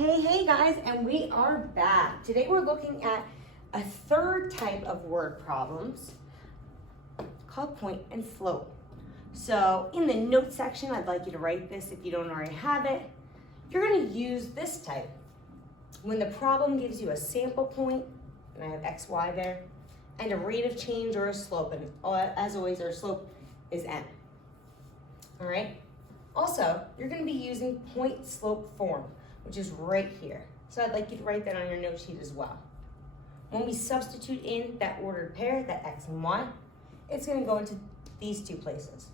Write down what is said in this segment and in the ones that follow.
Hey guys, and we are back. Today we're looking at a third type of word problems called point and slope. So in the notes section, I'd like you to write this if you don't already have it. You're going to use this type. When the problem gives you a sample point, and I have x, y there, and a rate of change or a slope, and as always our slope is n. All right? Also, you're going to be using point slope form, which is right here. So I'd like you to write that on your note sheet as well. When we substitute in that ordered pair, that x and y, it's going to go into these two places.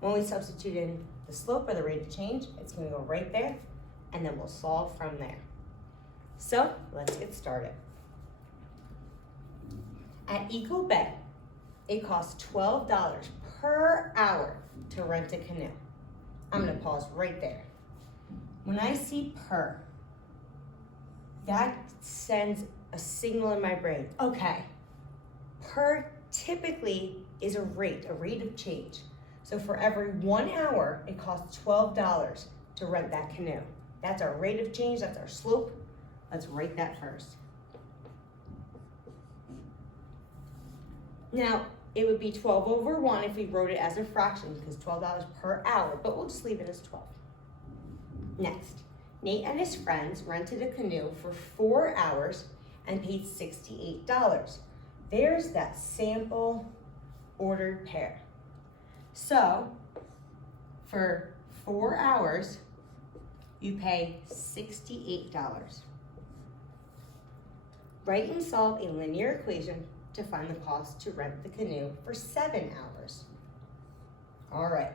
When we substitute in the slope or the rate of change, it's going to go right there, and then we'll solve from there. So let's get started. At Eco Bay, it costs $12 per hour to rent a canoe. I'm going to pause right there. When I see per, that sends a signal in my brain. Okay, per typically is a rate of change. So for every 1 hour, it costs $12 to rent that canoe. That's our rate of change, that's our slope. Let's write that first. Now, it would be 12 over 1 if we wrote it as a fraction because $12 per hour, but we'll just leave it as 12. Next, Nate and his friends rented a canoe for 4 hours and paid $68. There's that sample ordered pair. So, for 4 hours, you pay $68. Write and solve a linear equation to find the cost to rent the canoe for 7 hours. All right,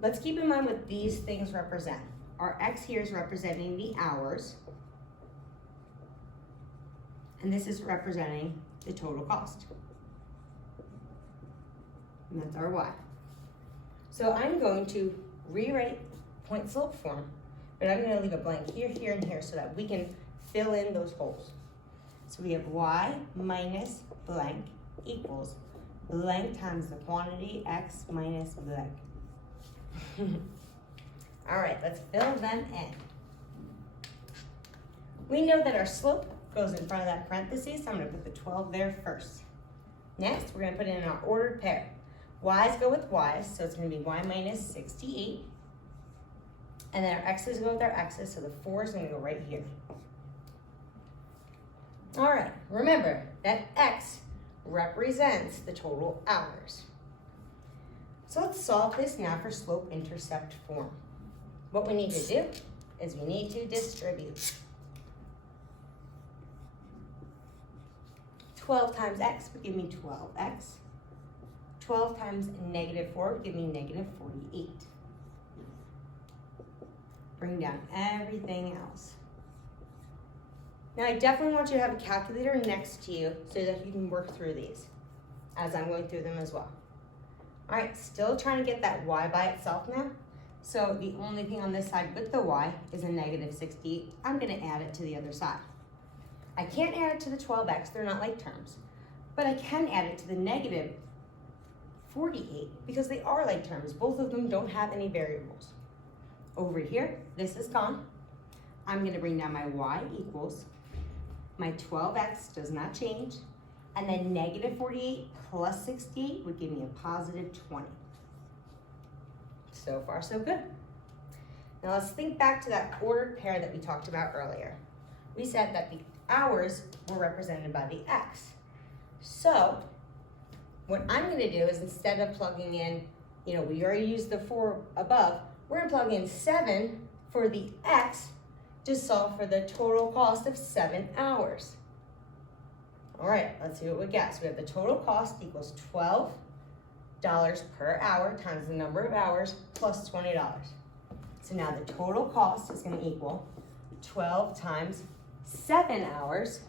let's keep in mind what these things represent. Our x here is representing the hours, and this is representing the total cost. And that's our y. So I'm going to rewrite point slope form, but I'm going to leave a blank here, here, and here so that we can fill in those holes. So we have y minus blank equals blank times the quantity x minus blank. All right, let's fill them in. We know that our slope goes in front of that parentheses, so I'm going to put the 12 there first. Next, we're going to put in our ordered pair. Y's go with y's, so it's going to be y minus 68. And then our x's go with our x's, so the 4 is going to go right here. All right, remember that x represents the total hours. So let's solve this now for slope-intercept form. What we need to do is we need to distribute. 12 times x would give me 12x. 12 times negative 4 would give me negative 48. Bring down everything else. Now I definitely want you to have a calculator next to you so that you can work through these as I'm going through them as well. All right, still trying to get that y by itself now. So the only thing on this side with the y is a negative 68. I'm going to add it to the other side. I can't add it to the 12x, they're not like terms. But I can add it to the negative 48 because they are like terms. Both of them don't have any variables. Over here, this is gone. I'm going to bring down my y equals. My 12x does not change. And then negative 48 plus 68 would give me a positive 20. So far, so good. Now let's think back to that ordered pair that we talked about earlier. We said that the hours were represented by the x. So what I'm going to do is instead of plugging in, we already used the 4 above, we're going to plug in 7 for the x to solve for the total cost of 7 hours. All right, let's see what we get. So we have the total cost equals $12 per hour times the number of hours plus $20. So now the total cost is going to equal 12 times 7 hours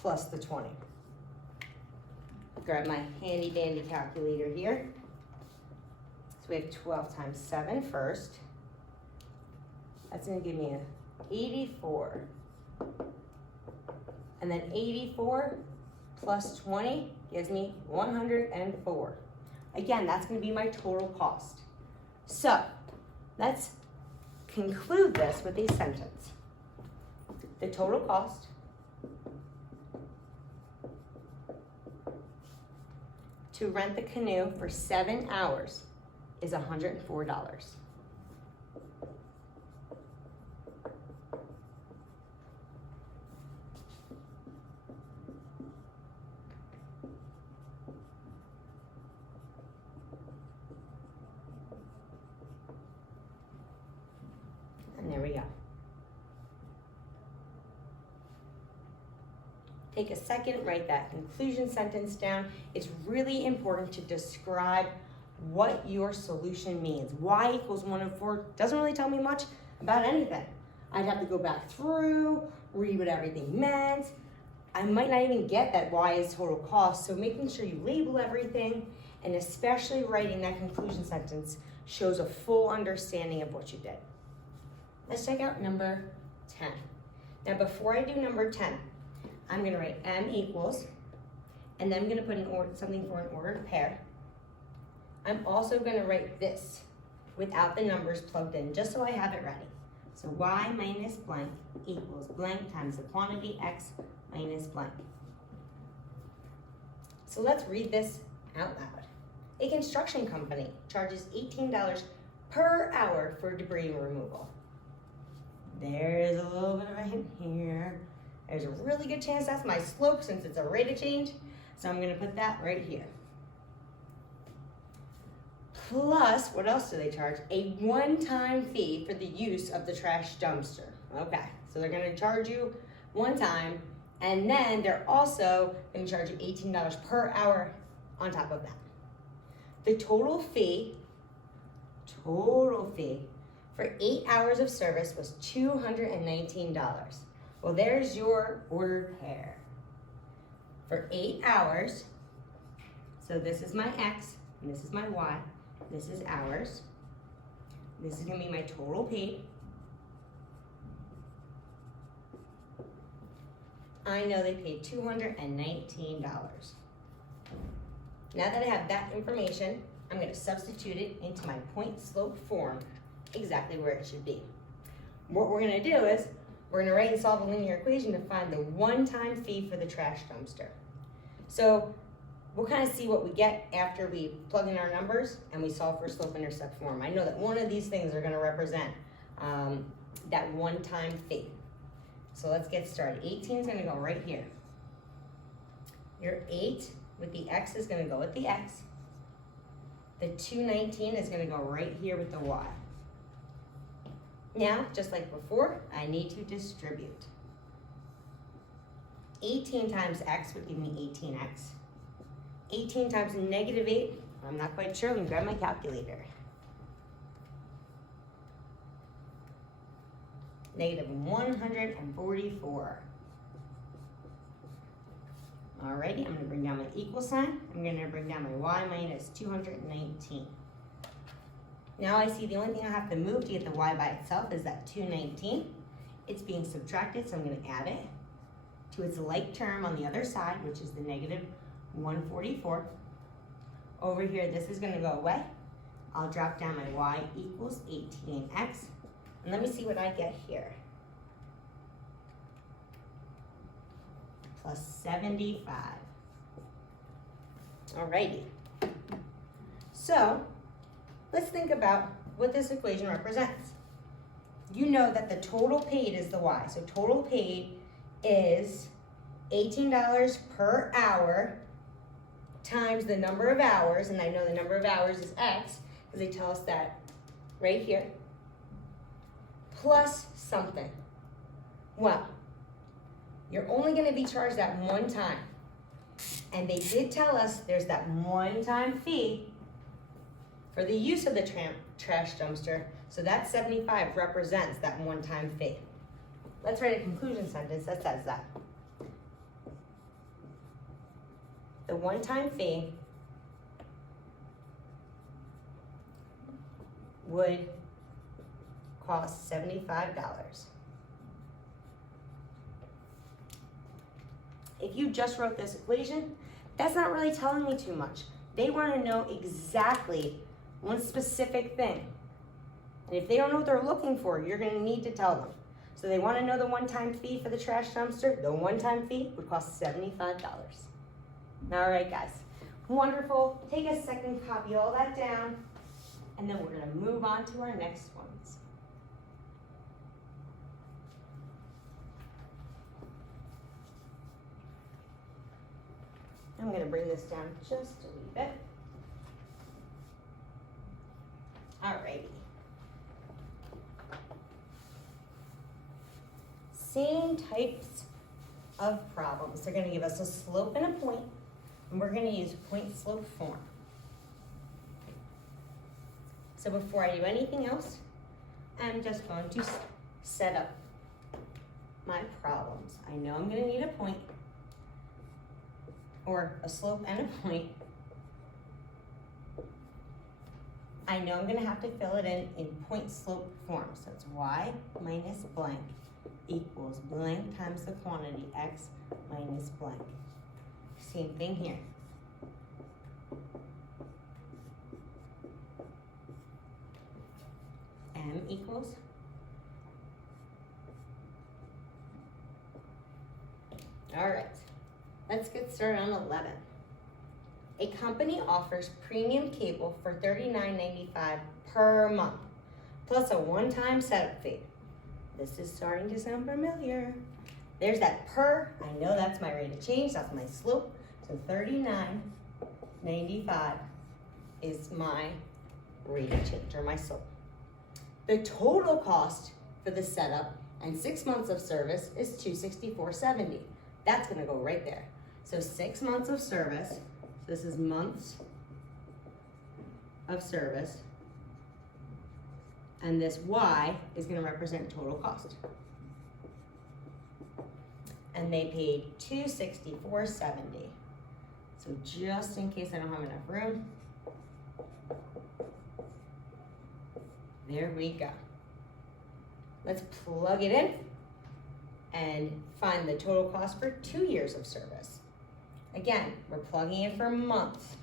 plus the 20. Grab my handy dandy calculator here. So we have 12 times 7 first. That's going to give me 84. And then 84 plus 20 gives me 104. Again, that's going to be my total cost. So let's conclude this with a sentence. The total cost to rent the canoe for 7 hours is $104. And there we go. Take a second, write that conclusion sentence down. It's really important to describe what your solution means. Y equals 104 doesn't really tell me much about anything. I'd have to go back through, read what everything meant. I might not even get that Y is total cost, so making sure you label everything and especially writing that conclusion sentence shows a full understanding of what you did. Let's check out number 10. Now before I do number 10, I'm gonna write M equals, and then I'm gonna put something for an ordered pair. I'm also gonna write this without the numbers plugged in, just so I have it ready. So Y minus blank equals blank times the quantity X minus blank. So let's read this out loud. A construction company charges $18 per hour for debris removal. There's a little bit of a hint here. There's a really good chance that's my slope since it's a rate of change. So I'm gonna put that right here. Plus, what else do they charge? A one-time fee for the use of the trash dumpster. Okay, so they're gonna charge you one time, and then they're also gonna charge you $18 per hour on top of that. The total fee for 8 hours of service was $219. Well, there's your ordered pair. For 8 hours, so this is my X, and this is my Y, this is hours. This is gonna be my total paid. I know they paid $219. Now that I have that information, I'm gonna substitute it into my point slope form exactly where it should be. What we're gonna do is, we're gonna write and solve a linear equation to find the one-time fee for the trash dumpster. So we'll kind of see what we get after we plug in our numbers and we solve for slope-intercept form. I know that one of these things are gonna represent that one-time fee. So let's get started. 18 is gonna go right here. Your 8 with the X is gonna go with the X. The 219 is gonna go right here with the Y. Now, just like before, I need to distribute. 18 times X would give me 18X. 18 times negative 8, I'm not quite sure, let me grab my calculator. Negative 144. Alrighty, I'm gonna bring down my equal sign. I'm gonna bring down my Y minus 219. Now I see the only thing I have to move to get the Y by itself is that 219. It's being subtracted, so I'm gonna add it to its like term on the other side, which is the negative 144. Over here, this is gonna go away. I'll drop down my Y equals 18X. And let me see what I get here. Plus 75. Alrighty. So, let's think about what this equation represents. You know that the total paid is the Y. So total paid is $18 per hour times the number of hours, and I know the number of hours is X, because they tell us that right here, plus something. Well, you're only gonna be charged that one time. And they did tell us there's that one-time fee for the use of the trash dumpster, so that 75 represents that one-time fee. Let's write a conclusion sentence that says that. The one-time fee would cost $75. If you just wrote this equation, that's not really telling me too much. They want to know exactly one specific thing. And if they don't know what they're looking for, you're gonna need to tell them. So they wanna know the one-time fee for the trash dumpster. The one-time fee would cost $75. All right, guys, wonderful. Take a second, copy all that down, and then we're gonna move on to our next ones. I'm gonna bring this down just a wee bit. Alrighty. Same types of problems. They're gonna give us a slope and a point, and we're gonna use point slope form. So before I do anything else, I'm just going to set up my problems. I know I'm gonna need a point, or a slope and a point. I know I'm gonna have to fill it in point slope form. So it's y minus blank equals blank times the quantity x minus blank. Same thing here. M equals all right. Let's get started on 11. A company offers premium cable for $39.95 per month, plus a one-time setup fee. This is starting to sound familiar. There's that per, I know that's my rate of change, that's my slope. So $39.95 is my rate of change, or my slope. The total cost for the setup and 6 months of service is $264.70. That's gonna go right there. So 6 months of service, this is months of service, and this Y is gonna represent total cost. And they paid $264.70. So just in case I don't have enough room, there we go. Let's plug it in and find the total cost for 2 years of service. Again, we're plugging in for months,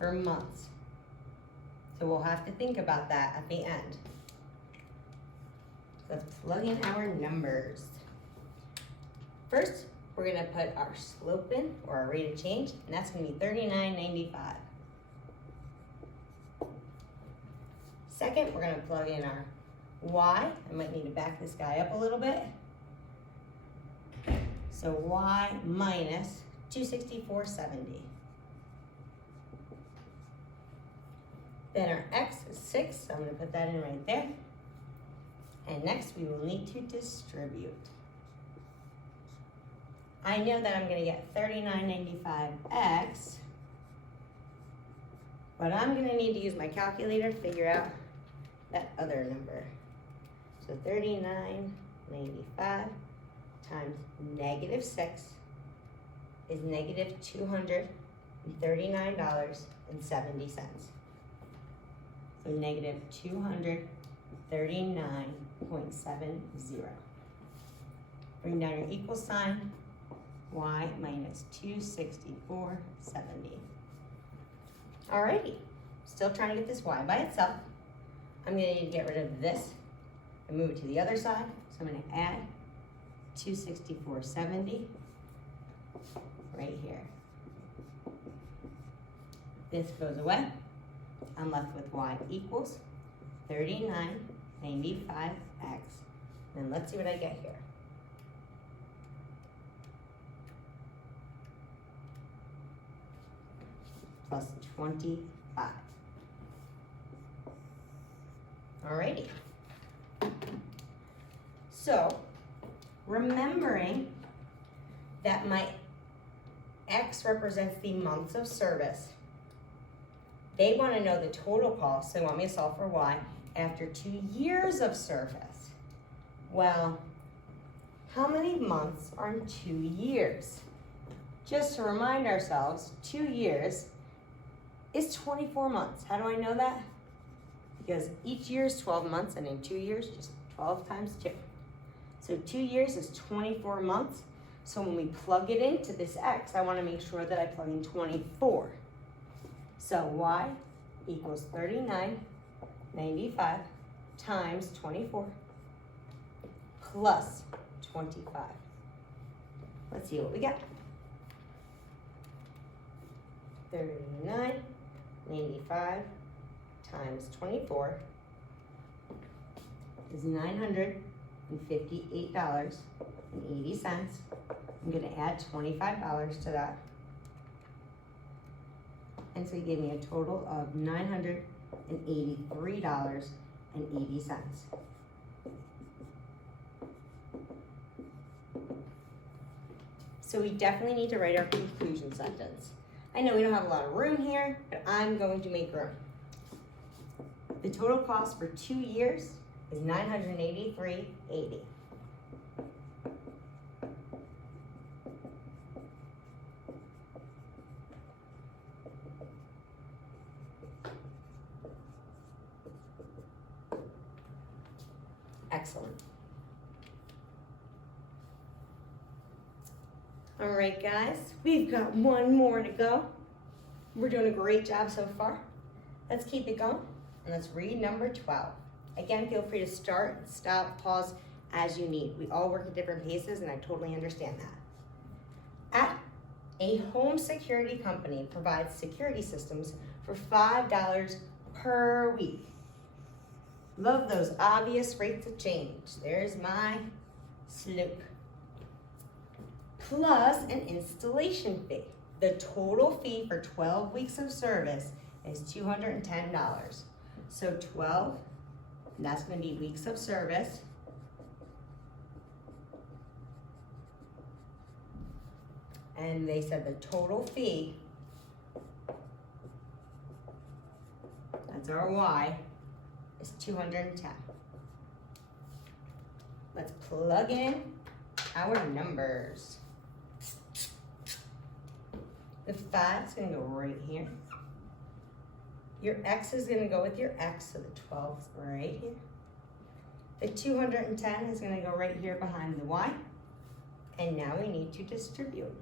So we'll have to think about that at the end. Let's plug in our numbers. First, we're gonna put our slope in, or our rate of change, and that's gonna be $39.95. Second, we're gonna plug in our Y. I might need to back this guy up a little bit. So Y minus $264.70. Then our X is 6, so I'm gonna put that in right there. And next we will need to distribute. I know that I'm gonna get $39.95X, but I'm gonna need to use my calculator to figure out that other number. So $39.95 times -6 is -$239.70. So -239.70. Bring down your equal sign, Y minus $264.70. Alrighty, still trying to get this Y by itself. I'm gonna need to get rid of this and move it to the other side. So I'm gonna add $264.70 right here. This goes away. I'm left with Y equals $39.95X. And let's see what I get here. Plus 25. Alrighty. So, remembering that my X represents the months of service, they want to know the total cost, so they want me to solve for Y after 2 years of service. Well, how many months are in 2 years? Just to remind ourselves, 2 years is 24 months. How do I know that? Because each year is 12 months, and in 2 years, just 12 times 2. So 2 years is 24 months. So when we plug it into this X, I want to make sure that I plug in 24. So Y equals $39.95 times 24 plus 25. Let's see what we got. 39.95 times 24 is $958.80. I'm going to add $25 to that. And so he gave me a total of $983.80. So we definitely need to write our conclusion sentence. I know we don't have a lot of room here, but I'm going to make room. The total cost for 2 years is $983.80. Excellent. All right, guys, we've got one more to go. We're doing a great job so far. Let's keep it going, and let's read number 12. Again, feel free to start, stop, pause as you need. We all work at different paces, and I totally understand that. A home security company provides security systems for $5 per week. Love those obvious rates of change. There's my slope. Plus an installation fee. The total fee for 12 weeks of service is $210. So 12, and that's going to be weeks of service. And they said the total fee, that's our Y, is $210. Let's plug in our numbers. The 5 is going to go right here. Your X is going to go with your X, so the 12 is right here. The 210 is going to go right here behind the Y. And now we need to distribute.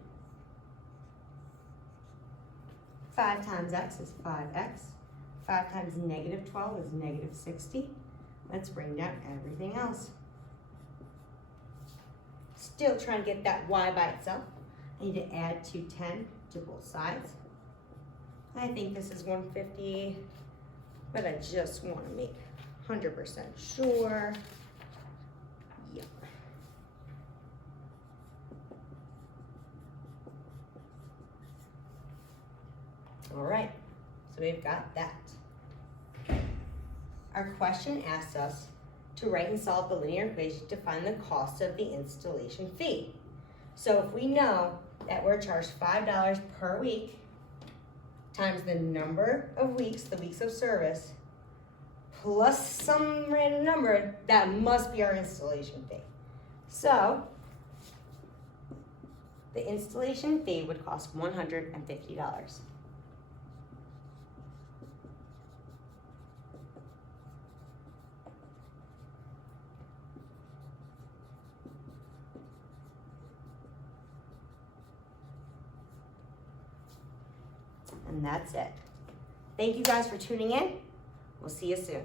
5 times X is 5X. 5 times negative 12 is negative 60. Let's bring down everything else. Still trying to get that Y by itself. I need to add 210 to both sides. I think this is 150, but I just want to make 100% sure. Yep. All right, so we've got that. Our question asks us to write and solve the linear equation to find the cost of the installation fee. So if we know that we're charged $5 per week times the number of weeks, the weeks of service, plus some random number, that must be our installation fee. So the installation fee would cost $150. And that's it. Thank you guys for tuning in. We'll see you soon.